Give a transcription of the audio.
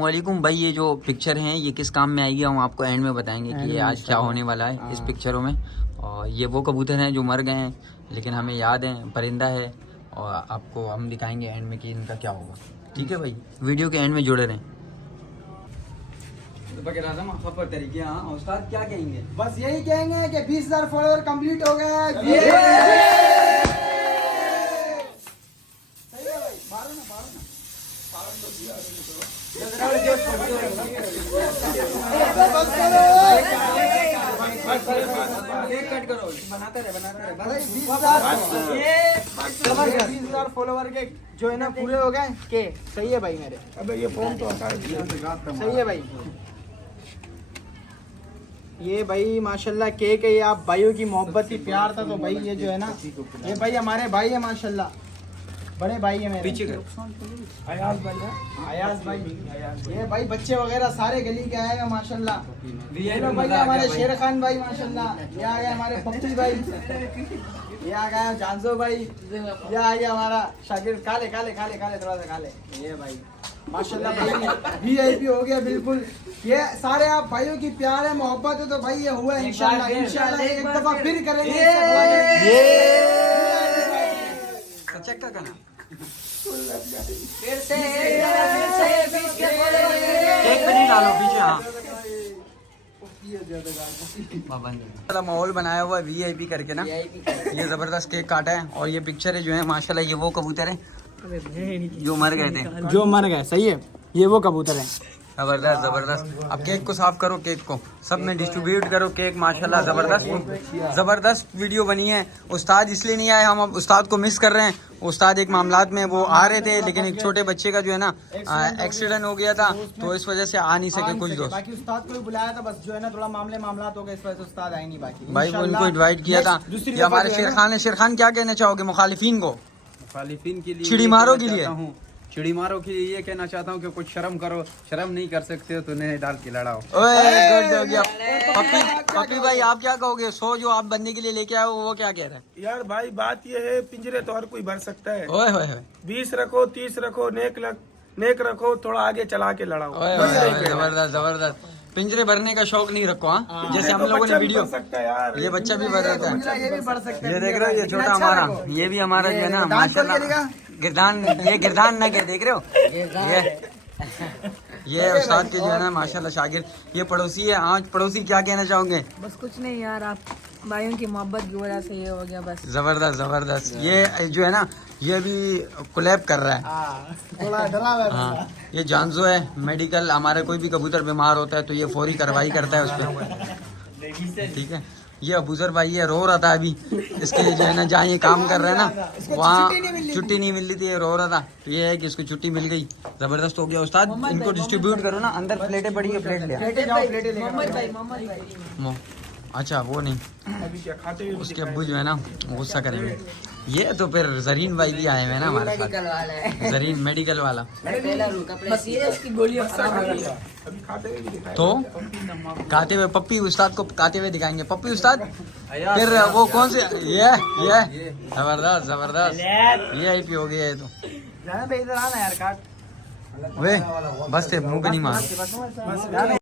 वालेकुम भाई, ये जो पिक्चर हैं ये किस काम में आएगी हम आपको एंड में बताएंगे कि ये आज क्या होने वाला है इस पिक्चरों में। और ये वो कबूतर हैं जो मर गए हैं लेकिन हमें याद है, परिंदा है, और आपको हम दिखाएंगे एंड में कि इनका क्या होगा। ठीक है भाई, वीडियो के एंड में जुड़े रहें। तरीके उस्ताद क्या कहेंगे? बस यही कहेंगे कि 20,000 फॉलोअर कंप्लीट हो गए। बनाते रहे 20,000 फॉलोवर के जो है ना पूरे हो गए के। सही है भाई मेरे। अबे ये फोन तो सही है भाई। ये भाई माशाल्लाह केक है, ये आप भाइयों की मोहब्बत की प्यार था तो भाई ये जो है ना ये भाई हमारे भाई है माशाल्लाह, बड़े भाई है मेरे। पीछे अयाज भाई ये भाई बच्चे वगैरह सारे गली के आए हैं माशाल्लाह। ये लोग भाई हमारे शेर खान भाई माशाल्लाह, ये आ गए हमारे पप्पू भाई, ये आ गया जानसो भाई, ये आ गया हमारा शागिर्द काले थोड़ा सा काले। ये भाई माशाल्लाह भाई VIP हो गया बिल्कुल। ये सारे आप भाइयों की प्यार है मोहब्बत है तो भाई ये हुआ इंशाल्लाह एक दफा फिर करेंगे। चेक का करना फिर से एक मिनट डालो पीछे। हाँ माहौल बनाया हुआ है VIP करके ना, ये जबरदस्त केक काटा है। और ये पिक्चर है जो है माशाल्लाह, ये वो कबूतर है जो मर गए थे। सही है, ये वो कबूतर है। जबरदस्त। अब केक को साफ करो, केक को सब में डिस्ट्रीब्यूट करो केक। माशाल्लाह जबरदस्त वीडियो बनी है। उस्ताद इसलिए नहीं आए, हम अब उस्ताद को मिस कर रहे हैं। उस्ताद एक मामलात में वो आ रहे थे लेकिन एक छोटे बच्चे का जो है ना एक्सीडेंट हो गया था तो इस वजह से आ नहीं सके कुछ दोस्त। बाकी उस्ताद को भी बुलाया था, बस जो है ना थोड़ा मामलात हो गए इस वजह से उस्ताद आए नहीं। बाकी भाई वो इनको इनवाइट किया था। ये हमारे शेर खान है। शेर खान क्या कहना चाहोगे मुखालिफिन को? मुखालिफिन के लिए चिड़ी मारो के लिए चिड़ी मारो के लिए ये कहना चाहता हूँ कि कुछ शर्म करो, शर्म नहीं कर सकते हो तो उन्हें डाल के लड़ाओ। पप्पी भाई आप क्या कहोगे? 100 जो आप बनने के लिए लेके आए हो वो क्या कह रहे हैं? यार भाई बात ये है, पिंजरे तो हर कोई भर सकता है। ओए होए 20 रखो, 30 रखो, नेक रखो, थोड़ा आगे चला के लड़ाओ। जबरदस्त। पिंजरे भरने का शौक नहीं रखो। हाँ जैसे हम लोगों ने वीडियो, ये बच्चा भी भर रहा है। ये देख रहे हो, ये छोटा हमारा, ये भी हमारा जो है ना माशाल्लाह गिरदान, ये गिरदान ना क्या देख रहे हो? ये उस्ताद के जो है ना माशाल्लाह शागिर्द। ये पड़ोसी है। आज पड़ोसी क्या कहना चाहोगे? बस कुछ नहीं यार, आप भाइयों की मोहब्बत की वजह से ये हो गया बस। जबरदस्त। ये जो है ना ये भी कोलैब कर रहा है। हाँ ये जानजो है मेडिकल। हमारे कोई भी कबूतर बीमार होता है तो ये फौरी कार्रवाई करता है उस पर। ठीक है, ये अबूजर भाई है, रो रहा था अभी। इसके लिए जो है ना जहाँ ये काम कर रहे हैं ना वहाँ छुट्टी नहीं मिल रही थी, ये रो रहा था। तो ये है कि इसको छुट्टी मिल गई। जबरदस्त हो गया उस्ताद। इनको डिस्ट्रीब्यूट करो ना, अंदर प्लेटें पड़ी है, प्लेट ले। अच्छा वो नहीं, उसके अब्बू जो है ना गुस्सा करेंगे। ये तो फिर जरीन भाई भी आए हुए हैं ना हमारे साथ। जरीन मेडिकल वाला बस ये उसकी गोलियां तो खाते हुए पप्पी उस्ताद को खाते हुए दिखाएंगे। पप्पी उस्ताद फिर वो कौन से ये जबरदस्त ये IP हो गया है। तो इधर आना यार, काट वे बस थे मुंह पे नहीं मार।